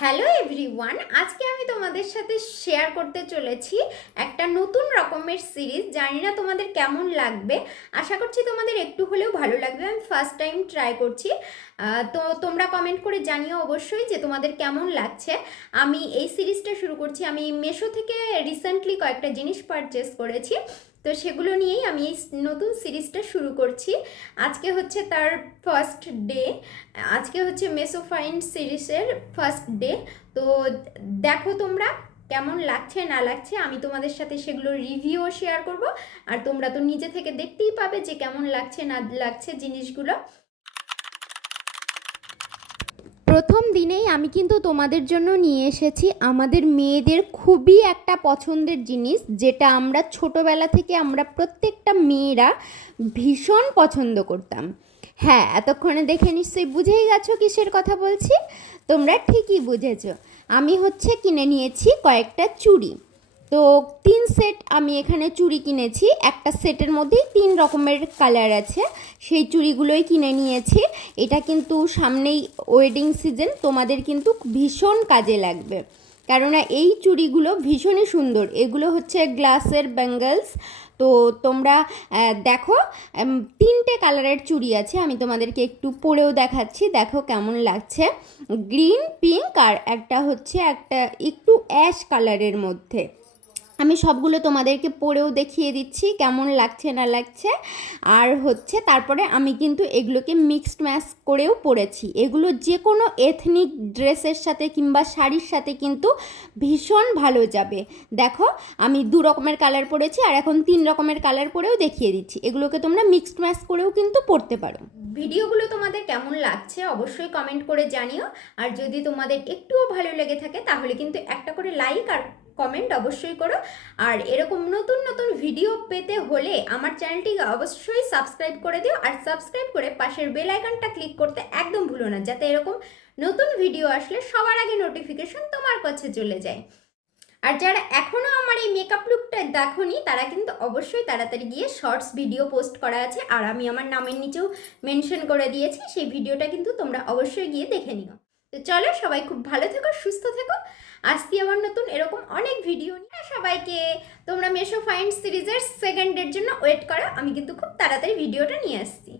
Hello everyone, আজকে আমি তোমাদের সাথে শেয়ার করতে চলেছি একটা নতুন রকমের সিরিজ। জানি না তোমাদের কেমন লাগবে, আশা করছি তোমাদের একটু হলেও ভালো লাগবে। আমি ফার্স্ট টাইম ট্রাই করছি, তো তোমরা কমেন্ট করে জানিও অবশ্যই যে তোমাদের কেমন লাগছে। আমি এই সিরিজটা শুরু করছি, আমি মেশো থেকে রিসেন্টলি কয়েকটা জিনিস পারচেস করেছি, তো সেগুলো নিয়েই আমি এই নতুন সিরিজটা শুরু করছি। আজকে হচ্ছে তার ফার্স্ট ডে, আজকে হচ্ছে মেসো ফাইন সিরিজের ফার্স্ট ডে। তো দেখো তোমরা কেমন লাগছে না লাগছে, আমি তোমাদের সাথে সেগুলো রিভিউও শেয়ার করব। আর তোমরা তো নিজে থেকে দেখতেই পাবে যে কেমন লাগছে না লাগছে জিনিসগুলো। প্রথম দিনেই আমি কিন্তু তোমাদের জন্য নিয়ে এসেছি আমাদের মেয়েদের খুবই একটা পছন্দের জিনিস, যেটা আমরা ছোটোবেলা থেকে আমরা প্রত্যেকটা মেয়েরা ভীষণ পছন্দ করতাম। হ্যাঁ, এতক্ষণে দেখে নিশ্চয়ই বুঝেই গেছো কিসের কথা বলছি। তোমরা ঠিকই বুঝেছো, আমি হচ্ছে কিনে নিয়েছি কয়েকটা চুড়ি। তো 3 সেট আমি এখানে চুড়ি কিনেছি, একটা সেটের মধ্যেই 3 রকমের কালার আছে, সেই চুড়িগুলোই কিনে নিয়েছি। এটা কিন্তু সামনেই ওয়েডিং সিজন, তোমাদের কিন্তু ভীষণ কাজে লাগবে, কেননা এই চুড়িগুলো ভীষণই সুন্দর। এগুলো হচ্ছে গ্লাসের ব্যাঙ্গলস। তো তোমরা দেখো, 3টে কালারের চুড়ি আছে, আমি তোমাদেরকে একটু পরেও দেখাচ্ছি, দেখো কেমন লাগছে। গ্রিন, পিঙ্ক আর একটা হচ্ছে একটা একটু অ্যাশ কালারের মধ্যে। আমি সবগুলো তোমাদেরকে পরেও দেখিয়ে দিচ্ছি কেমন লাগছে না লাগছে। আর হচ্ছে তারপরে আমি কিন্তু এগুলোকে মিক্সড ম্যাচ করেও পরেছি। এগুলো যে কোনো এথনিক ড্রেসের সাথে কিংবা শাড়ির সাথে কিন্তু ভীষণ ভালো যাবে। দেখো, আমি 2 রকমের কালার পরেছি আর এখন 3 রকমের কালার পরেও দেখিয়ে দিচ্ছি। এগুলোকে তোমরা মিক্সড ম্যাচ করেও কিন্তু পরতে পারো। ভিডিওগুলো তোমাদের কেমন লাগছে অবশ্যই কমেন্ট করে জানিও। আর যদি তোমাদের একটুও ভালো লেগে থাকে তাহলে কিন্তু একটা করে লাইক আর কমেন্ট অবশ্যই করো। আর এরকম নতুন নতুন ভিডিও পেতে হলে আমার চ্যানেলটিকে অবশ্যই সাবস্ক্রাইব করে দিও, আর সাবস্ক্রাইব করে পাশের বেল আইকনটা ক্লিক করতে একদম ভুলো না, যাতে এরকম নতুন ভিডিও আসলে সবার আগে নোটিফিকেশন তোমার কাছে চলে যায়। আর যারা এখনও আমার এই মেকআপ লুকটা দেখোনি তারা কিন্তু অবশ্যই তাড়াতাড়ি গিয়ে শর্টস ভিডিও পোস্ট করা আছে, আর আমি আমার নামের নিচেও মেনশন করে দিয়েছি, সেই ভিডিওটা কিন্তু তোমরা অবশ্যই গিয়ে দেখে নিও। তো চলো, সবাই খুব ভালো থেকো, সুস্থ থেকো। আসছি আবার নতুন এরকম অনেক ভিডিও নিয়ে সবাইকে। তোমরা মেশো ফাইন সিরিজের সেকেন্ডের জন্য ওয়েট করো, আমি কিন্তু খুব তাড়াতাড়ি ভিডিওটা নিয়ে আসছি।